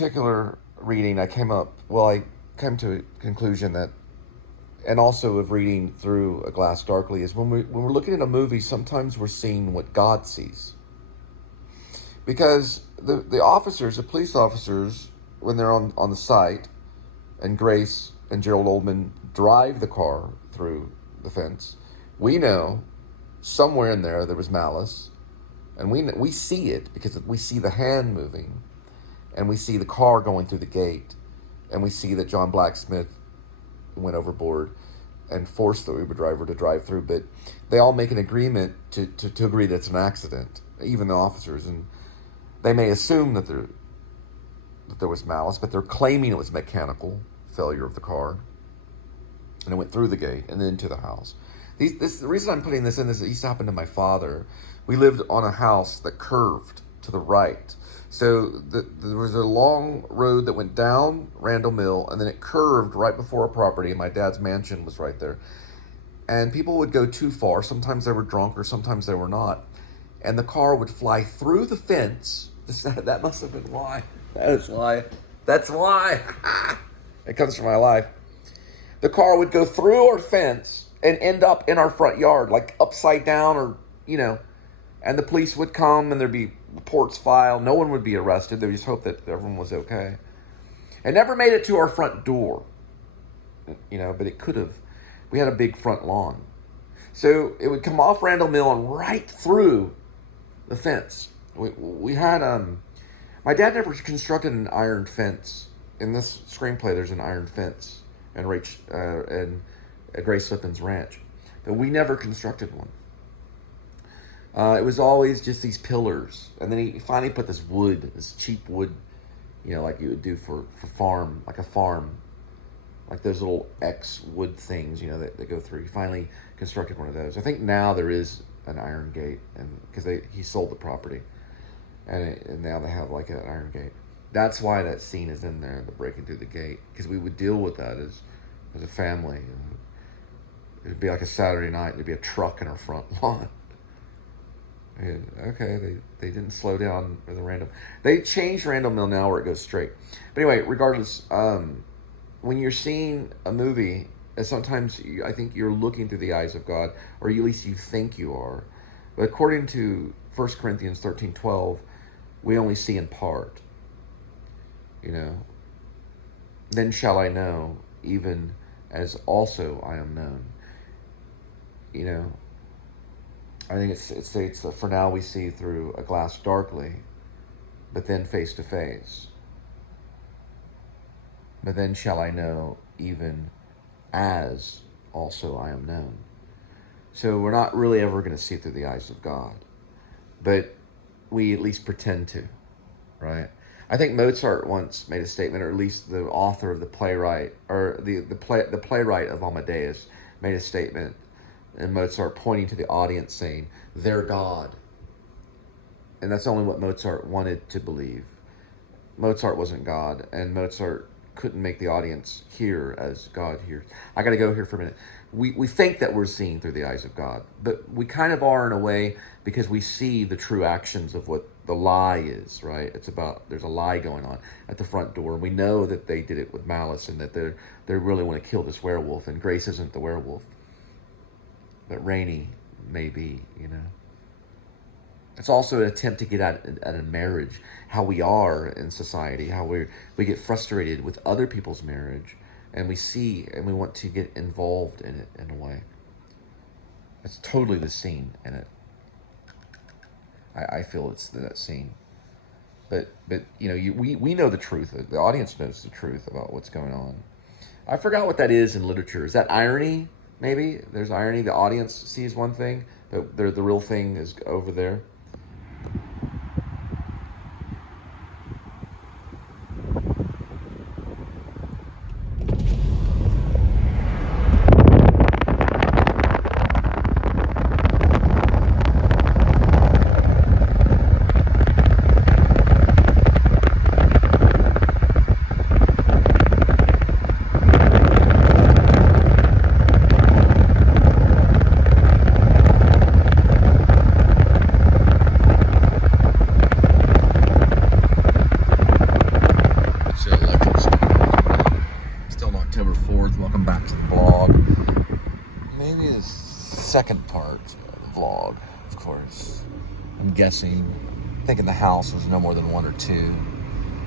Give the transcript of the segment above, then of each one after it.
particular reading, I came to a conclusion that, and also of reading through A Glass Darkly, is when we're looking at a movie, sometimes we're seeing what God sees. Because the police officers, when they're on the site, and Grace and Gerald Oldman drive the car through the fence, we know somewhere in there was malice, and we see it because we see the hand moving, and we see the car going through the gate, and we see that John Blacksmith went overboard and forced the Uber driver to drive through. But they all make an agreement to agree that it's an accident, even the officers, and they may assume that there was malice, but they're claiming it was mechanical failure of the car, and it went through the gate and into the house. The reason I'm putting this in is it used to happen to my father. We lived on a house that curved to the right. So there was a long road that went down Randall Mill, and then it curved right before our property, and my dad's mansion was right there. And people would go too far. Sometimes they were drunk, or sometimes they were not. And the car would fly through the fence. That must have been why. That is why. That's why. It comes from my life. The car would go through our fence and end up in our front yard, like upside down, or, and the police would come and there'd be reports filed. No one would be arrested. They just hoped that everyone was okay. It never made it to our front door, but it could have. We had a big front lawn. So it would come off Randall Mill and right through the fence. We had, my dad never constructed an iron fence. In this screenplay, there's an iron fence and Grace Lipton's ranch, but we never constructed one. It was always just these pillars, and then he finally put this cheap wood, like you would do for farm, like a farm, like those little X wood things, that go through. He finally constructed one of those. I think now there is an iron gate, and because he sold the property, and now they have like an iron gate. That's why that scene is in there, the breaking through the gate, because we would deal with that as a family. It'd be like a Saturday night, there'd be a truck in our front lawn. And, okay, they didn't slow down for the random. They changed Randall Mill now where it goes straight. But anyway, regardless, when you're seeing a movie, sometimes I think you're looking through the eyes of God, or at least you think you are. But according to 1 Corinthians 13:12, we only see in part. Then shall I know, even as also I am known. I think it states that for now we see through a glass darkly, but then face to face. But then shall I know, even as also I am known. So we're not really ever going to see through the eyes of God, but we at least pretend to, right? I think Mozart once made a statement, or at least the author of the playwright, or the playwright of Amadeus made a statement, and Mozart pointing to the audience saying, "They're God." And that's only what Mozart wanted to believe. Mozart wasn't God, and Mozart couldn't make the audience hear as God hears. I got to go here for a minute. We think that we're seeing through the eyes of God, but we kind of are in a way, because we see the true actions of what the lie is, right? It's about, there's a lie going on at the front door, and we know that they did it with malice, and that they really want to kill this werewolf, and Grace isn't the werewolf, but Rainey may be, It's also an attempt to get at a marriage, how we are in society, how we get frustrated with other people's marriage, and we see and we want to get involved in it in a way. It's totally the scene in it. I feel it's that scene. But we know the truth. The audience knows the truth about what's going on. I forgot what that is in literature. Is that irony? Maybe there's irony. The audience sees one thing, but the real thing is over there. second part of the vlog, of course. I'm guessing, thinking the house was no more than 1 or 2.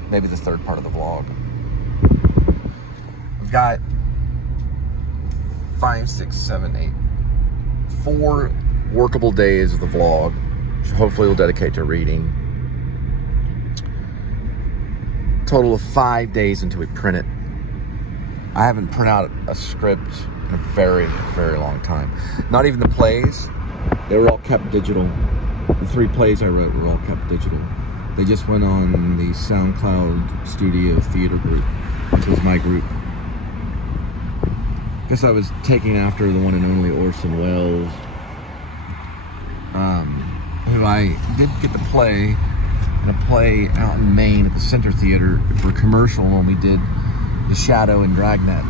Maybe the third part of the vlog. We've got 5, 6, 7, 8, 4 workable days of the vlog, which hopefully we'll dedicate to reading. Total of 5 days until we print it. I haven't printed out a script in a very, very long time. Not even the plays. They were all kept digital. The 3 plays I wrote were all kept digital. They just went on the SoundCloud Studio Theater group, which was my group. I guess I was taking after the one and only Orson Welles, who I did get to play in a play out in Maine at the Center Theater for a commercial when we did The Shadow and Dragnet,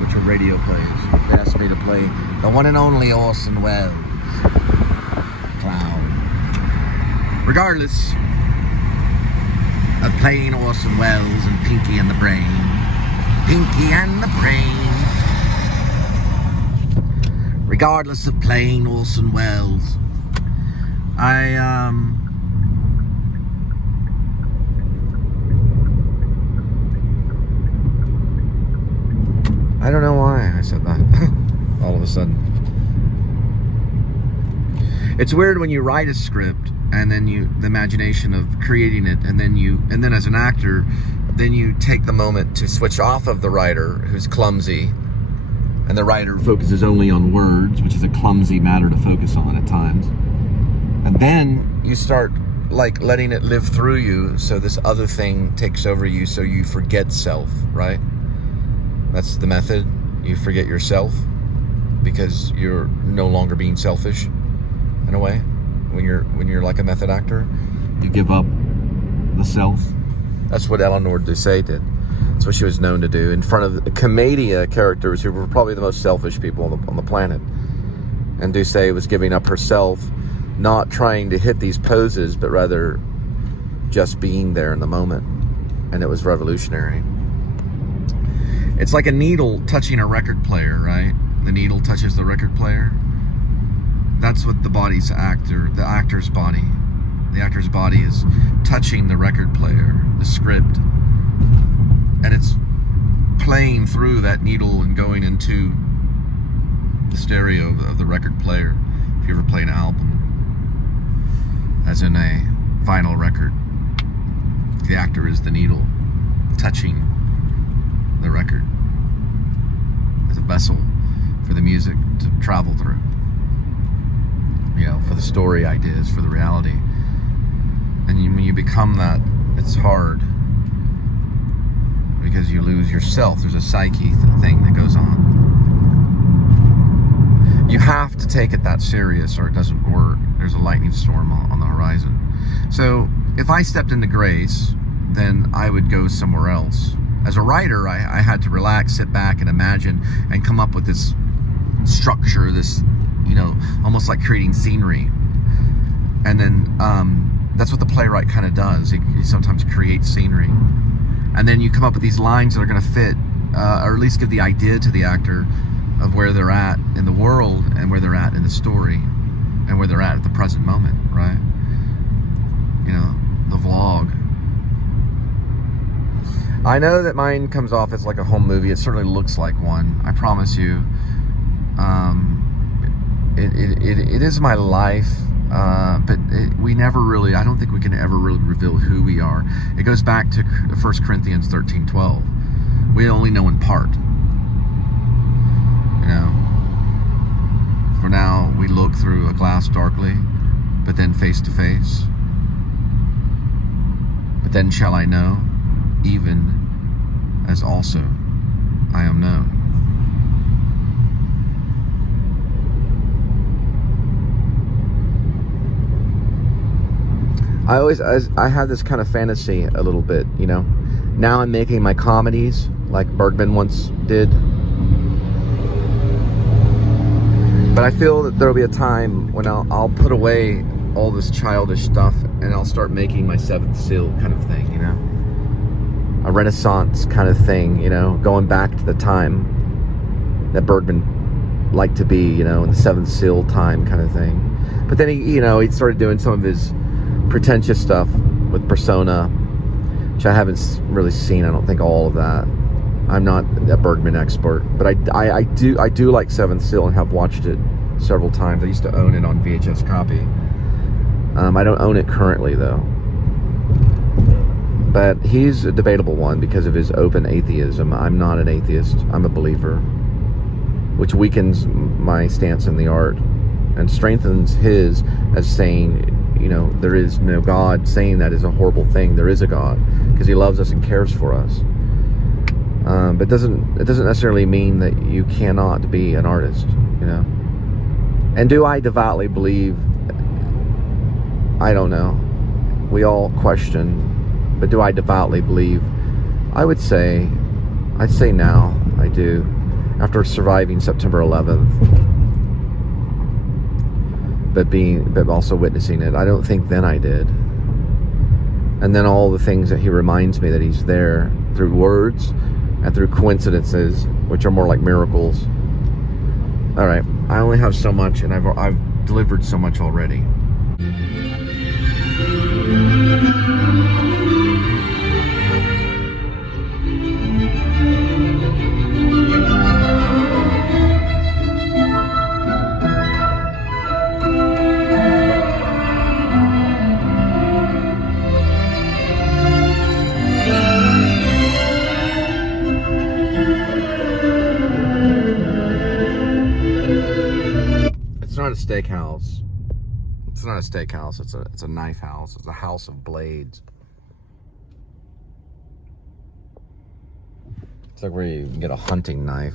which are radio plays. They asked me to play the one and only Orson Welles clown. Regardless of playing Orson Welles and Pinky and the Brain. Pinky and the Brain. Regardless of playing Orson Welles, I don't know why I said that all of a sudden. It's weird when you write a script and then the imagination of creating it, and then as an actor, then you take the moment to switch off of the writer who's clumsy, and the writer focuses only on words, which is a clumsy matter to focus on at times. And then you start like letting it live through you, so this other thing takes over you, so you forget self, right? That's the method. You forget yourself because you're no longer being selfish in a way. When you're like a method actor, you give up the self. That's what A.D.W.C did. That's what she was known to do in front of the commedia characters who were probably the most selfish people on the planet. And A.D.W.C was giving up herself, not trying to hit these poses, but rather just being there in the moment. And it was revolutionary. It's like a needle touching a record player, right? The needle touches the record player. That's what the actor's body. The actor's body is touching the record player, the script. And it's playing through that needle and going into the stereo of the record player. If you ever play an album, as in a vinyl record, the actor is the needle touching the record as a vessel for the music to travel through. You know, for the story ideas, for the reality. And when you become that, it's hard because you lose yourself. There's a psyche thing that goes on. You have to take it that serious or it doesn't work. There's a lightning storm on the horizon. So if I stepped into Grace, then I would go somewhere else. As a writer, I had to relax, sit back, and imagine and come up with this structure, this, you know, almost like creating scenery. And then that's what the playwright kind of does. He sometimes creates scenery. And then you come up with these lines that are going to fit, or at least give the idea to the actor of where they're at in the world and where they're at in the story and where they're at the present moment, right? You know, the vlog. I know that mine comes off as like a home movie. It certainly looks like one. I promise you. It is my life, but we never really, I don't think we can ever really reveal who we are. It goes back to 1 Corinthians 13:12. We only know in part. You know, for now we look through a glass darkly, but then face to face. But then shall I know, even as also I am known. I have this kind of fantasy a little bit, you know. Now I'm making my comedies like Bergman once did. But I feel that there'll be a time when I'll put away all this childish stuff and I'll start making my Seventh Seal kind of thing, you know. A Renaissance kind of thing, you know, going back to the time that Bergman like to be, you know, in the Seventh Seal time kind of thing. But then he started doing some of his pretentious stuff with Persona, which I haven't really seen. I don't think all of that. I'm not a Bergman expert, but I do like Seventh Seal and have watched it several times. I used to own it on VHS copy. I don't own it currently though. But he's a debatable one because of his open atheism. I'm not an atheist. I'm a believer, which weakens my stance in the art and strengthens his as saying, you know, there is no God. Saying that is a horrible thing. There is a God because he loves us and cares for us. But it doesn't necessarily mean that you cannot be an artist, you know. And do I devoutly believe? I don't know. We all question. But do I devoutly believe? I'd say now I do. After surviving September 11th, but also witnessing it, I don't think then I did. And then all the things that he reminds me that he's there through words and through coincidences, which are more like miracles. All right, I only have so much, and I've delivered so much already. It's not a steakhouse. It's not a steakhouse. It's a knife house. It's a house of blades. It's like where you can get a hunting knife.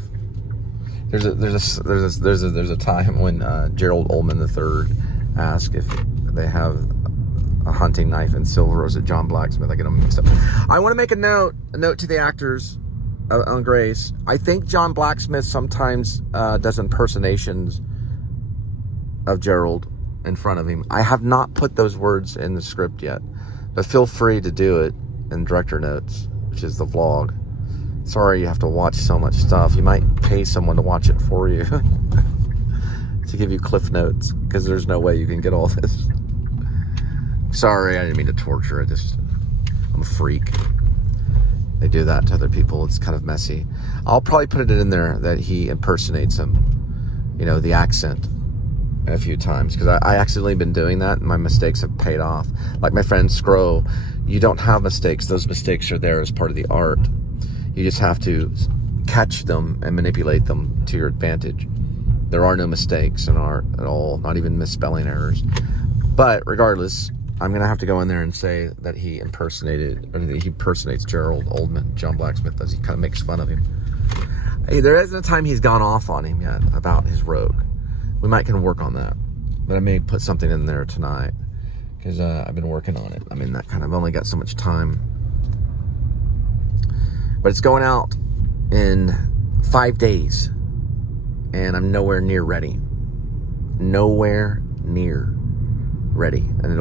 There's a time when Gerald Ullman III asked if they have a hunting knife in silver, or is it John Blacksmith? I get them mixed up. I want to make a note to the actors on Grace. I think John Blacksmith sometimes does impersonations of Gerald in front of him. I have not put those words in the script yet, but feel free to do it in director notes, which is the vlog. Sorry you have to watch so much stuff. You might pay someone to watch it for you to give you cliff notes, because there's no way you can get all this. Sorry, I didn't mean to torture. I'm a freak. They do that to other people. It's kind of messy. I'll probably put it in there that he impersonates him, you know, the accent a few times, because I accidentally been doing that and my mistakes have paid off. Like my friend Scroll, you don't have mistakes. Those mistakes are there as part of the art. You just have to catch them and manipulate them to your advantage. There are no mistakes in art at all, not even misspelling errors. But regardless, I'm gonna have to go in there and say that he impersonates Gerald Ullman. John Blacksmith does. He kind of makes fun of him. Hey, there isn't a time he's gone off on him yet about his rogue. We might can work on that, but I may put something in there tonight because I've been working on it. I mean, I've only got so much time, but it's going out in 5 days, and I'm nowhere near ready. Nowhere near ready, and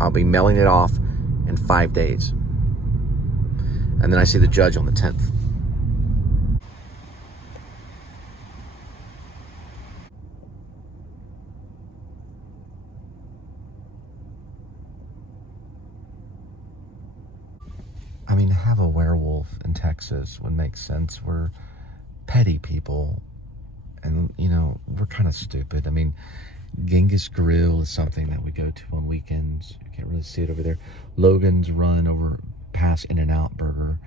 I'll be mailing it off in 5 days, and then I see the judge on the 10th. I mean, have a werewolf in Texas would make sense. We're petty people, and, you know, we're kind of stupid. I mean, Genghis Grill is something that we go to on weekends. You can't really see it over there. Logan's Run over past In-N-Out Burger.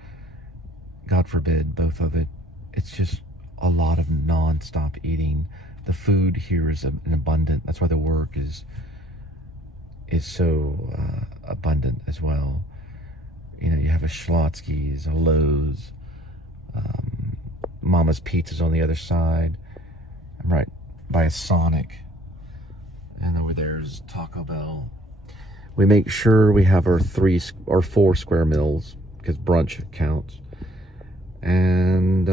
God forbid, both of it. It's just a lot of non-stop eating. The food here is an abundant. That's why the work is so abundant as well. You know, you have a Schlotsky's, a Lowe's, Mama's Pizza's on the other side. I'm right by a Sonic. And over there's Taco Bell. We make sure we have our 3 or 4 square meals because brunch counts. And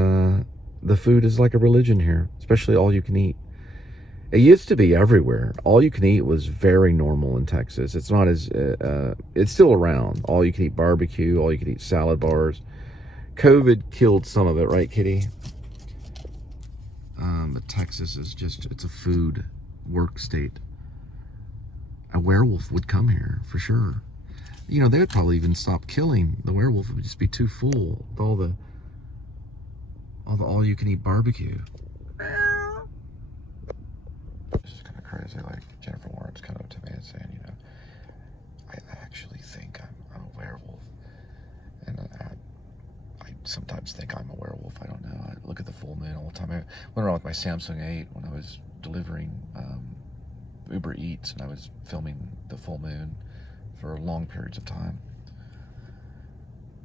the food is like a religion here, especially all you can eat. It used to be everywhere. All you can eat was very normal in Texas. It's not as, it's still around. All you can eat barbecue, all you can eat salad bars. COVID killed some of it, right, Kitty? But Texas is just, it's a food work state. A werewolf would come here for sure. You know, they would probably even stop killing. The werewolf would just be too full with all the all-you-can-eat barbecue. This is kind of crazy. Like Jennifer Lawrence coming up to me and saying, you know, I actually think I'm a werewolf, and I sometimes think I'm a werewolf. I don't know. I look at the full moon all the time. I went around with my Samsung 8 when I was delivering Uber Eats, and I was filming the full moon for long periods of time.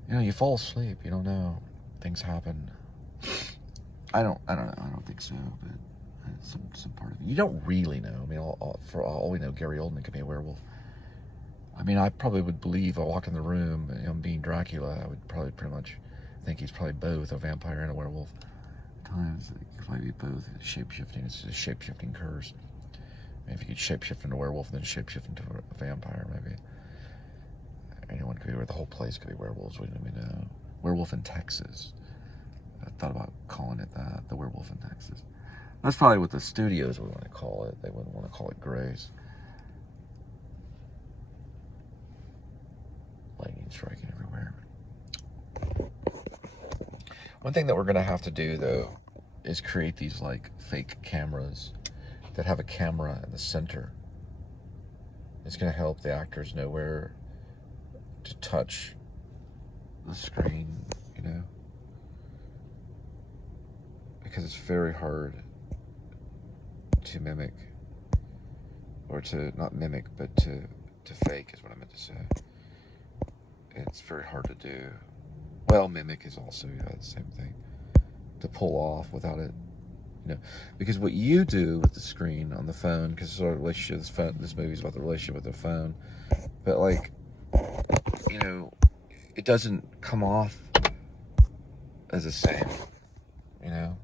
You know, you fall asleep. You don't know. Things happen. I don't know. I don't think so, but some part of it. You don't really know. I mean, for all we know, Gary Oldman could be a werewolf. I mean, I probably would believe, I walk in the room, and him being Dracula, I would probably pretty much think he's probably both a vampire and a werewolf. At times, it could probably be both. Shape-shifting, it's a shape-shifting curse. I mean, if you could shape-shift into a werewolf and then shape-shift into a vampire, maybe anyone could be, or the whole place could be werewolves. We don't even know. Werewolf in Texas. I thought about calling it that, the Werewolf in Texas. That's probably what the studios would want to call it. They wouldn't want to call it Grace. Lightning striking everywhere. One thing that we're going to have to do, though, is create these, like, fake cameras that have a camera in the center. It's going to help the actors know where to touch the screen, you know? Because it's very hard to mimic, or to, not mimic, but to fake is what I meant to say. It's very hard to do. Well, mimic is also, yeah, the same thing. To pull off without it, you know. Because what you do with the screen on the phone, because it's our relationship, this movie's about the relationship with the phone, but like, you know, it doesn't come off as the same, you know,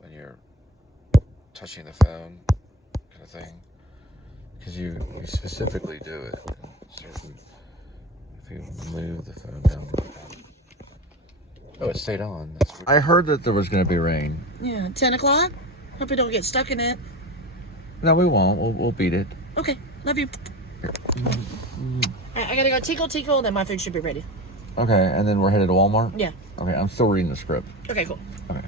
when you're touching the phone kind of thing, because you specifically do it. Certain, if you move the phone down. Oh, it stayed on. I heard that there was going to be rain. Yeah, 10 o'clock? Hope we don't get stuck in it. No, we won't. We'll beat it. Okay, love you. I gotta go tinkle, then my food should be ready. Okay, and then we're headed to Walmart? Yeah. Okay, I'm still reading the script. Okay, cool. Okay.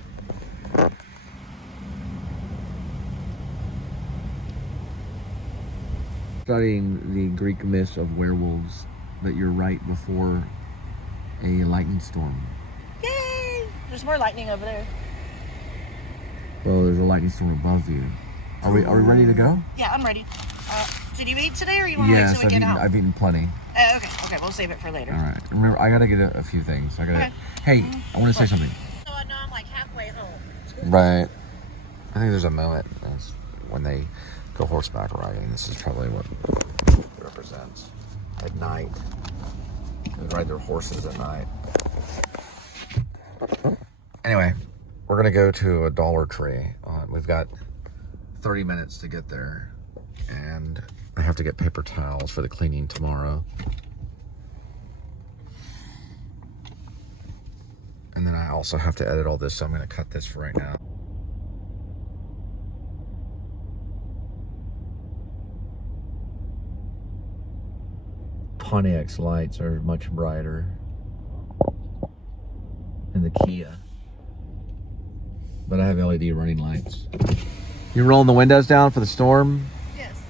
Studying the Greek myths of werewolves, that you're right before a lightning storm. Yay! There's more lightning over there. Well, there's a lightning storm above you. Are we ready to go? Yeah, I'm ready. Did you eat today, or you want to wait till we get home? I've eaten plenty. Okay, we'll save it for later. All right. Remember, I gotta get a few things. Okay. Hey, I want to say something. So I know I'm like halfway home. Right. I think there's a moment when they go horseback riding. This is probably what it represents. At night. They ride their horses at night. Anyway, we're gonna go to a Dollar Tree. We've got 30 minutes to get there, and I have to get paper towels for the cleaning tomorrow. And then I also have to edit all this, so I'm gonna cut this for right now. Pontiac's lights are much brighter than the Kia, but I have LED running lights. You rolling the windows down for the storm? Yes.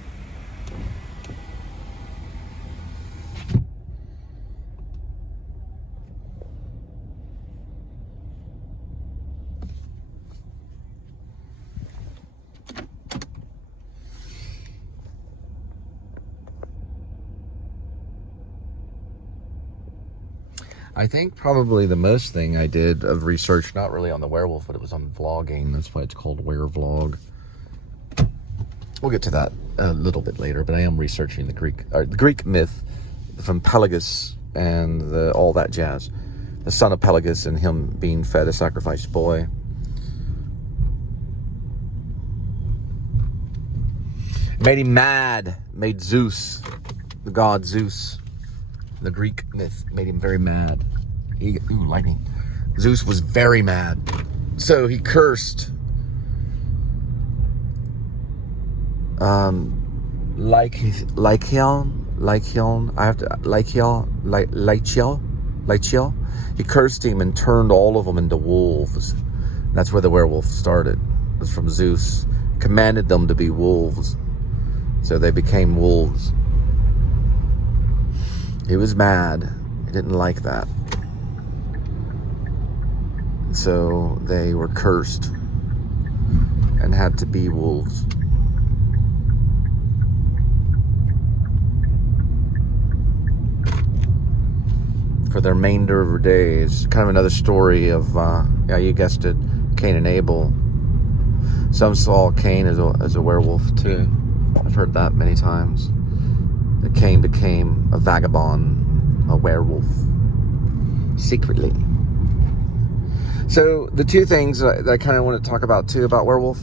I think probably the most thing I did of research, not really on the werewolf, but it was on vlogging. That's why it's called Werevlog. We'll get to that a little bit later, but I am researching the Greek myth from Pelagus and all that jazz. The son of Pelagus and him being fed a sacrificed boy. Made him mad. Made Zeus, the god Zeus, the Greek myth, made him very mad. Ooh, lightning. Zeus was very mad. So he cursed Lychiel. He cursed him and turned all of them into wolves. That's where the werewolf started. It was from Zeus. Commanded them to be wolves. So they became wolves. He was mad. He didn't like that. So they were cursed and had to be wolves. For the remainder of their days. Kind of another story of, yeah, you guessed it, Cain and Abel. Some saw Cain as a werewolf too. I've heard that many times. That Cain became a vagabond, a werewolf, secretly. So the two things that I kind of want to talk about too about werewolf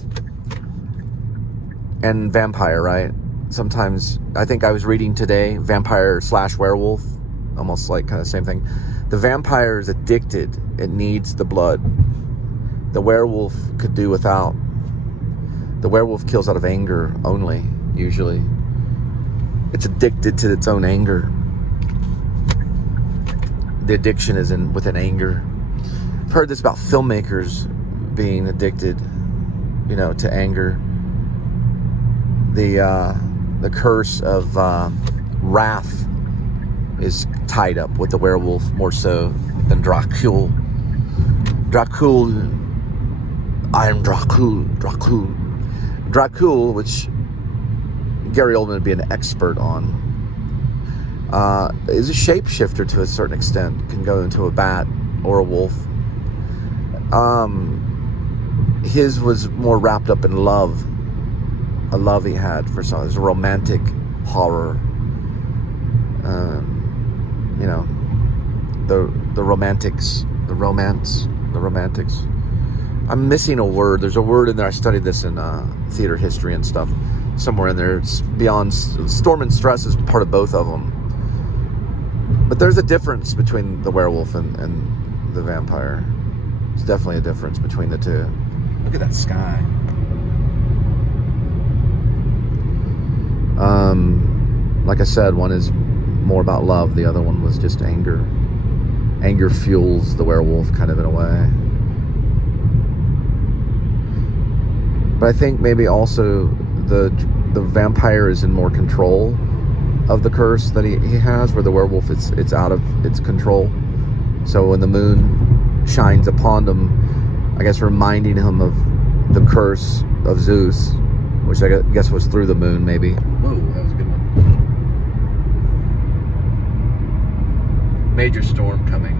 and vampire, right? Sometimes, I think I was reading today, vampire / werewolf, almost like kind of the same thing. The vampire is addicted. It needs the blood. The werewolf could do without. The werewolf kills out of anger only, usually. It's addicted to its own anger. The addiction is within anger. I've heard this about filmmakers being addicted, to anger. The curse of wrath is tied up with the werewolf more so than Dracul. I am Dracul. Dracul, which Gary Oldman would be an expert on, is a shapeshifter to a certain extent. Can go into a bat or a wolf. His was more wrapped up in love. A love he had for something. It was a romantic horror. The romantics. The romantics. I'm missing a word. There's a word in there. I studied this in theater history and stuff. Somewhere in there. It's beyond. Storm and stress is part of both of them. But there's a difference between the werewolf and the vampire. There's definitely a difference between the two. Look at that sky. Like I said, one is more about love. The other one was just anger. Anger fuels the werewolf, kind of, in a way. But I think maybe also the vampire is in more control of the curse that he has, where the werewolf it's out of its control. So when the moon shines upon him, I guess reminding him of the curse of Zeus, which I guess was through the moon, maybe. Whoa, that was a good one. Major storm coming.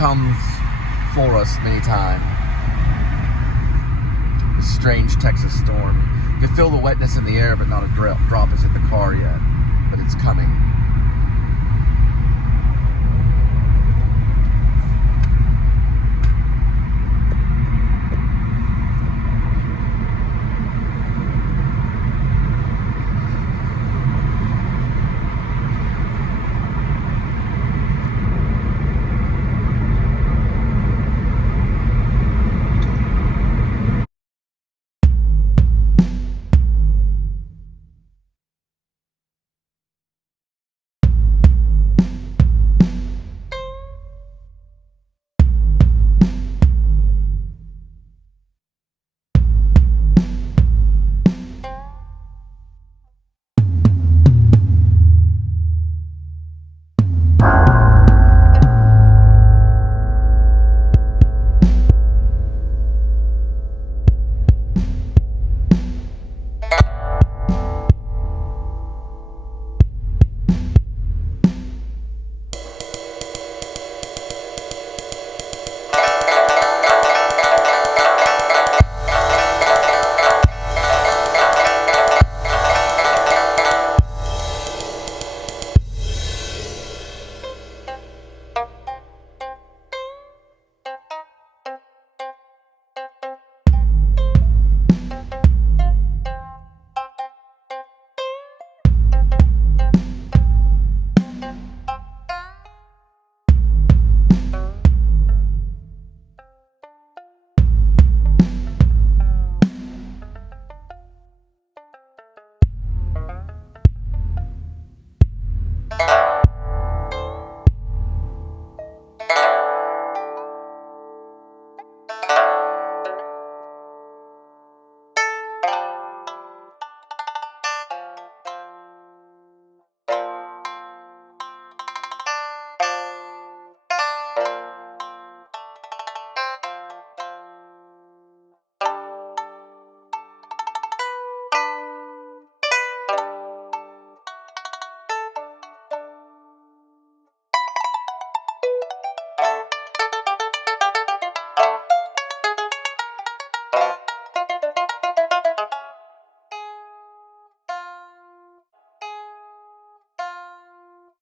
comes for us many times. The strange Texas storm. You can feel the wetness in the air, but not a drop has hit the car yet. But it's coming.